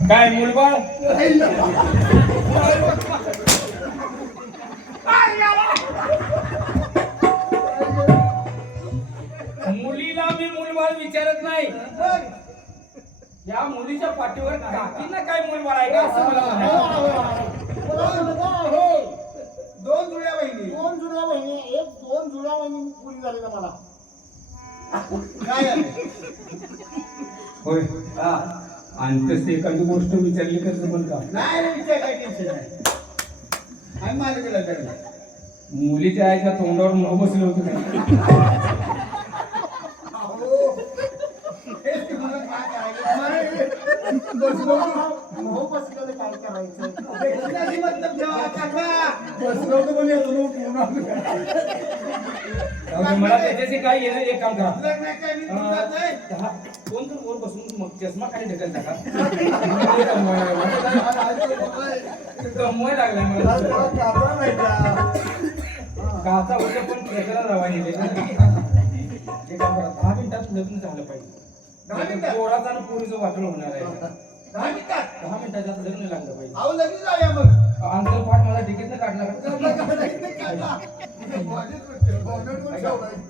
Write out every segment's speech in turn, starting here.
काय मुलबाळ मुलीला मी मुलबाळ विचारत नाही. या मुलीच्या पाठीवर काकींना काय मुलबाळ आहे का असं मला म्हणायचं? दोन जुळ्या बहिणी. दोन जुळ्या बहिणी एक दोन जुळ्या बहिणी पुरी झाली ना मला? काय? होय. हा. आणि तशी एखादी गोष्ट विचारली तर जमल का नाही रे विचार काय टेन्शन नाही. आम्ही माझं केलं त्याला मुलीच्या आईच्या तोंडावर न बसलं होतं मला त्याच्याशी काय येणं एक काम करा कोण तर वर बसून मग चष्मा काही ढकल टाका गमवाय लागलाय मला काचा होतं पण ट्रेकरला रवानी दहा मिनिटात लग्न झालं पाहिजे. मिनिटात? पोराचा आणि पोरीचं वाटण होणार आहे. दहा मिनिटात? दहा मिनिटाच्या आत लग्न लागलं पाहिजे. अहो लगेच जाऊया मग. अंतरपाठ मला तिकीट काढला का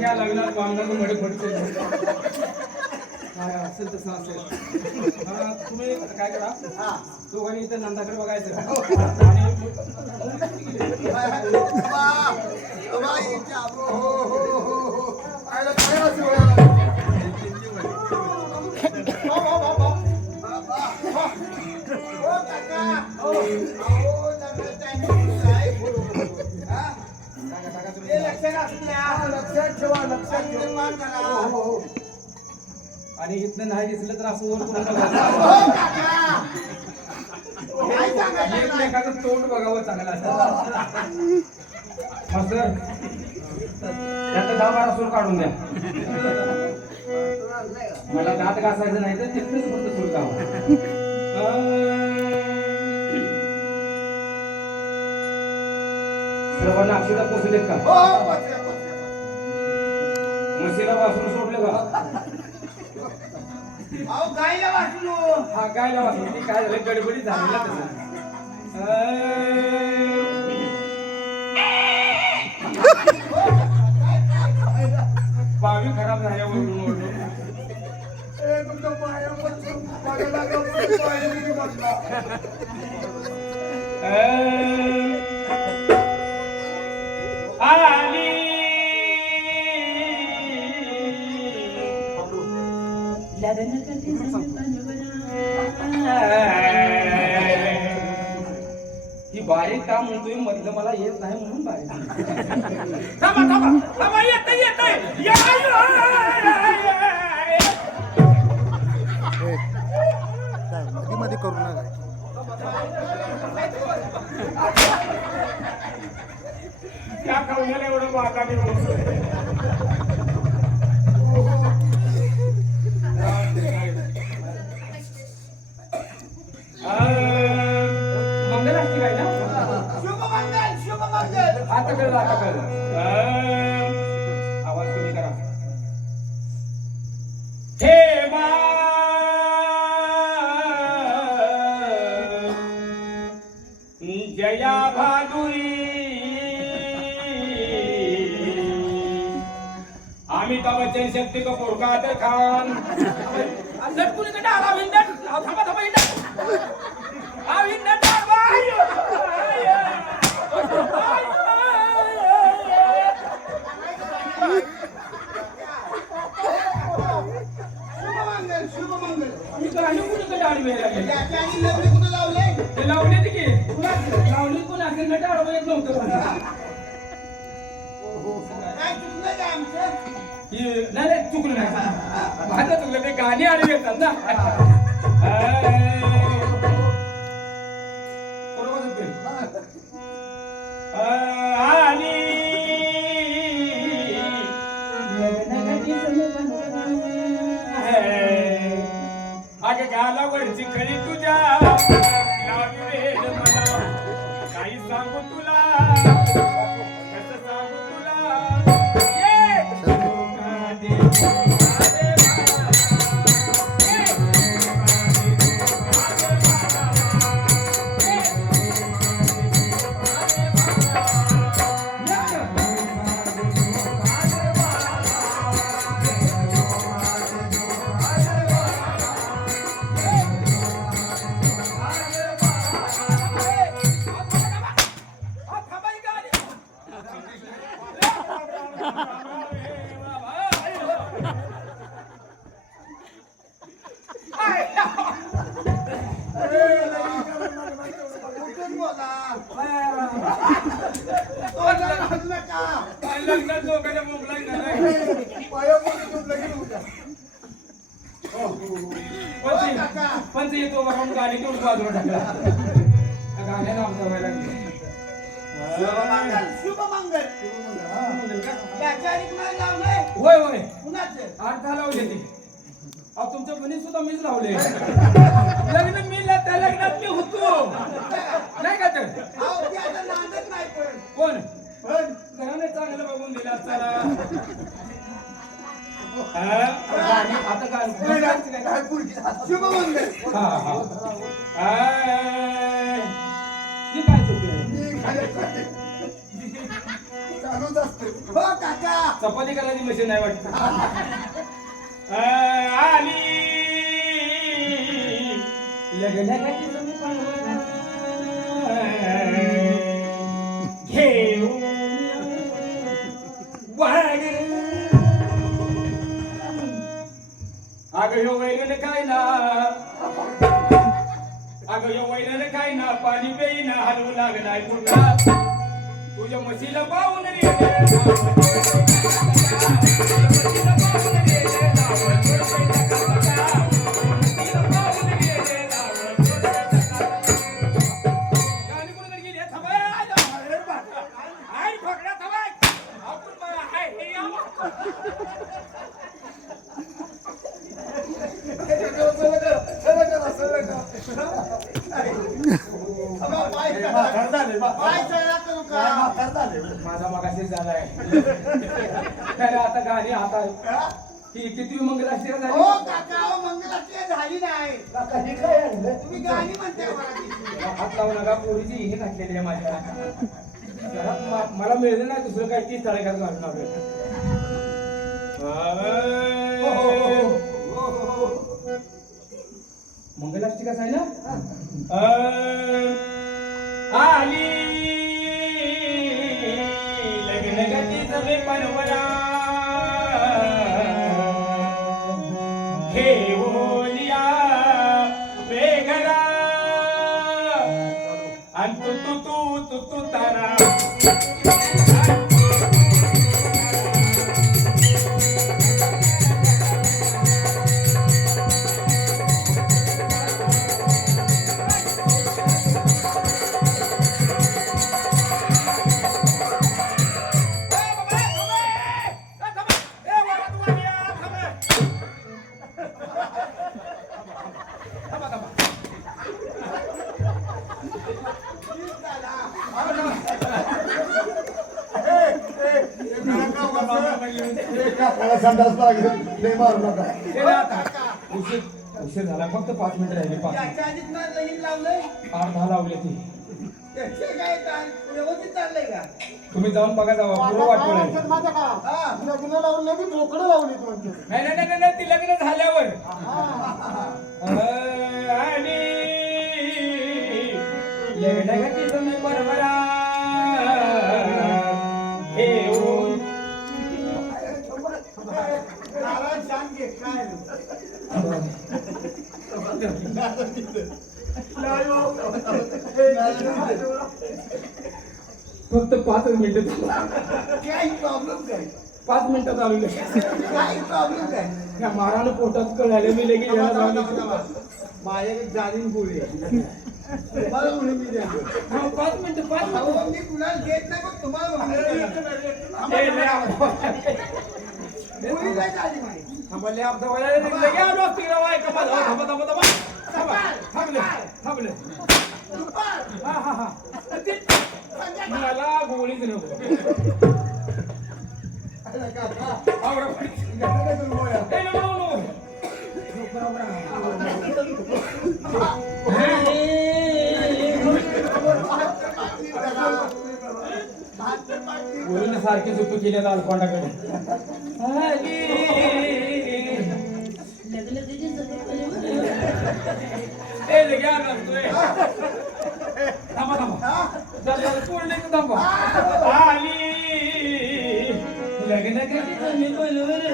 या लग्नात वांगणाचं मडे पडते काय असेल तसं असेल. हा, तुम्ही काय करा? दोघांनी इथं नंदाकडे बघायचं. आणि आणि इथनं नाही दिसलं तर असं वर करून तोंड बघावं चांगलं असं. त्यात दहा बारा सूर काढून द्या. मला दात घासायचं नाही तर तिथेच फक्त सूर काढा. सर्वांना अक्षता पोचलेत का? म्हशीला वासरू सोडलं का? अहो गाईला वाचलो हा काय लावा ती काय झालं? गडबडीत झाली ना तसं खराब झाल्यावरून ओरडून. आली बारीक काम म्हणतोय मधलं मला येत नाही म्हणून बारीक थांबा थांबा थांबा येत येत या, या, या, या. मध्ये मध्ये करू नका. त्या कवण्याला एवढं वाटाने बोलतोय. कळलं आवाज कमी करा. हे मा. जया भादुरी. अमिताभ बच्चन शक्ती कपूर कादर खान. लटकुलीकडे आला विंडट थांबा थांबा त्याच्या आई लग्न कुठं लावलंय लावले की? लावली कोण असेल नटा येत नव्हतं नाही चुकलं नाही. माझं चुकलं ते गाणी आली येतात ना. आणि आवडची खरी तुझ्या. लावी वेळ मला. काही सांगू तुला. पण ते येतो बघा गाडी घेऊन बाजूला टाकला. गाण्याला आमचा व्हायला होय होय. आठ दहा लावले ते. अहो तुमच्या बहिणी सुद्धा मीच लावले. लग्न मी त्या लग्नात मी होतो. नाही का तर? कोण? पण. घराने चांगलं बघून दिलं चला आता काय चालूच चपाती करायची मशीन नाही वाटत. आली. लग्नासाठी अगं ह्यो वैरण काय ना? अगं ह्यो वैरण काय ना? पाणी पेईना हलवू लागलाय कुठला तुझ्या म्हशीला पाहून रे. ही किती मंगलाष्टी हो झाली काका हो मंगलाष्टमी झाली नाही तुम्ही गाणी म्हणताय हात लावू नका पोरीची हिने घातलेली आहे माझ्या. मला मिळलं नाही दुसरं काही तीस घालून मंगलाष्टिकाच संडास लागेल. मारू नका. केलं आता. उशीर उशीर झाला. फक्त पाच मिनिटं राहिली पाच लगीन लावलंय. दहा लावले ती. त्याचे काय चाल- व्यवस्थित चाललंय का? तुम्ही जाऊन बघा जावा. आहे. हा. लग्न लावून नाही बोकडं लावली म्हणजे नाही नाही नाही नाही, ती लग्न झाल्यावर. आणि फक्त पाच मिनिटं काय प्रॉब्लेम काय पाच मिनिटात आलो लगेच. काही प्रॉब्लेम काय या मारानं पोटात कळाले मी लगेच याला जाऊन. माझ्याकडे जाणीन गोळी तुम्हाला म्हणून मी हा, पाच मिनिटं पाच मिनिटं मी कुणाला देत नाही मग तुम्हाला म्हणून. गोळी काय झाली माझी थांबा, लय आवडतं. वय, लगे आलो असतो की राव, ऐका माझं. हो, थांबा, थांबा, थांबा. थांबा. थांबले, थांबले. हा, हा, हा. मला गोळीच नको अरे काका, आवडा पडी. ए लगे आला असतोय. थांबा थांबा. जरा जरा पूर्ण एक थांबा. आली. लग्न कधी मी अरे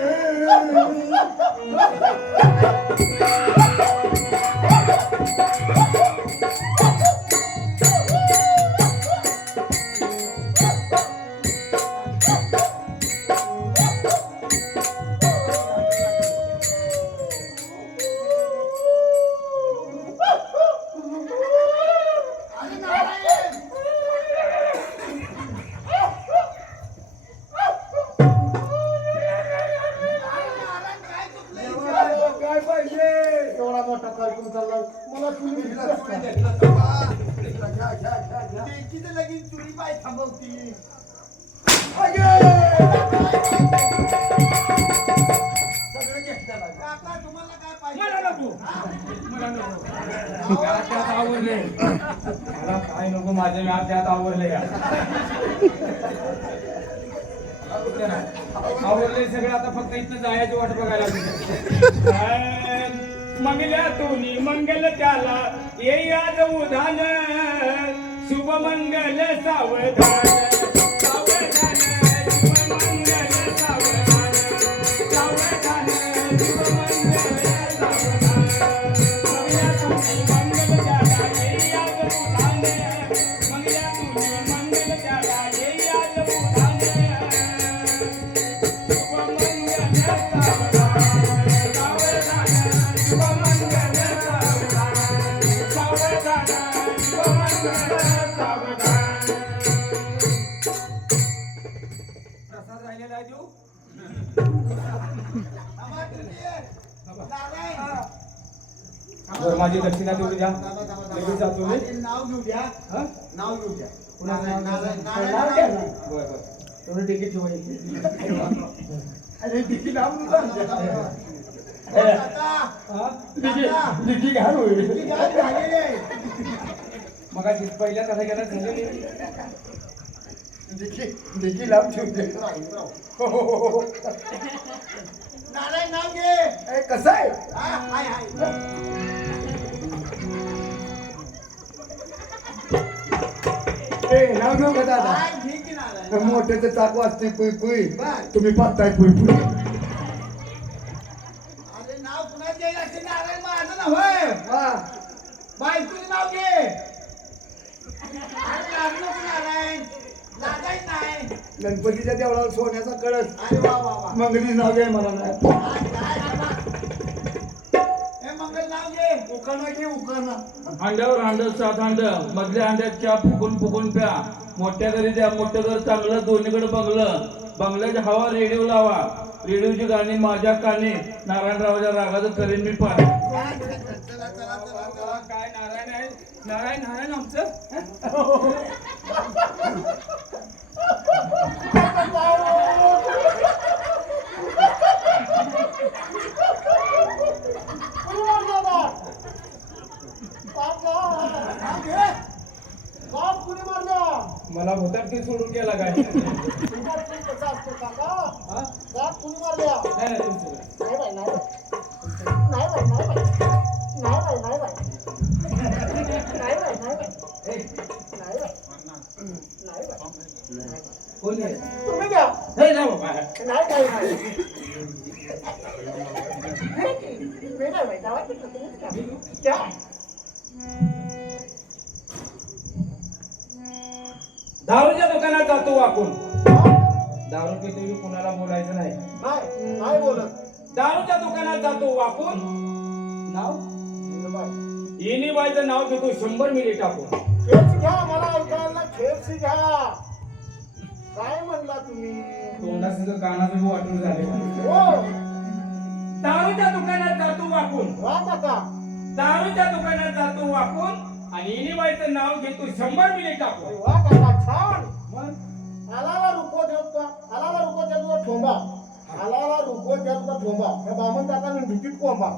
आवडले मला काय नको माझे मी त्यात आवडले का आवडले सगळे आता फक्त इथं जायची वाट बघायला लागली. मंगल्या तुम्ही मंगल त्याला ये आज उधान शुभ मंगल सावधान सावधान माझी दक्षिणा देऊ द्या. लगेच जातो मी. नाव घेऊ द्या? नाव घेऊ द्या. तिकीट ठेवायची अरे तिकीट. हो, घाल होईल. मग पहिल्या कथा गेला झालेली लावून ठेवते हो, हो, हो, हो. नारायण नाव घे कसं आहे? हाय हाय. ए नाव घेऊ का दादा? हाय, घे की नारायण. मोठ्याचं चाकू असते पुई पुई. बर. तुम्ही पाहताय पुई पुई. अरे नाव कुणाचं नारायण माझं नाव होय बायकोचं नाव घे अरे लागू नको नारायण लागायच नाही गणपतीच्या देवळावर सोन्याचा कळस. अरे वा वा वा. मंगली नाव घे मला बाबा? हे मंगल नाव घे. अंड्यावर अंड सात अंड मधल्या अंड्यात चहा फुकून फुकून प्या. मोठ्या घरी द्या. मोठं घर चांगलं दोन्हीकडे बंगलं. बंगल्याची हवा रेडिओ लावा. रेडिओची गाणी माझ्या कानी. नारायणरावाच्या रागाचं करेन मी चला. काय नारायण आहे? नारायण नारायण आमचं? कोण आहे? नाही, नाही बाबा. दारूच्या दुकानात जातो आपण. दारू पितो की कुणाला बोलायचं नाही? नाही नाही बोलत. दारूच्या दुकानात जातो वाकून नाव? बाई इनीबाईचं नाव घेतो शंभर मिली टाकून खेच घ्या मला ऐकायला खेच घ्या. काय म्हणला तुम्ही? तोंडासंग कानाचं बी वाटून झाले हो. दारूच्या दुकानात जातो वाकून. वा काका दारूच्या दुकानात जातो वाकून आणि इनीबाईचं नाव घेतो शंभर मिली टाकून वा काका छान. मग? आलाला रुको देतो आलाला रुको देतो ठोंबा. आलाला रुको देतो ठोंबा. हे बामण काका भीतीत कोंबा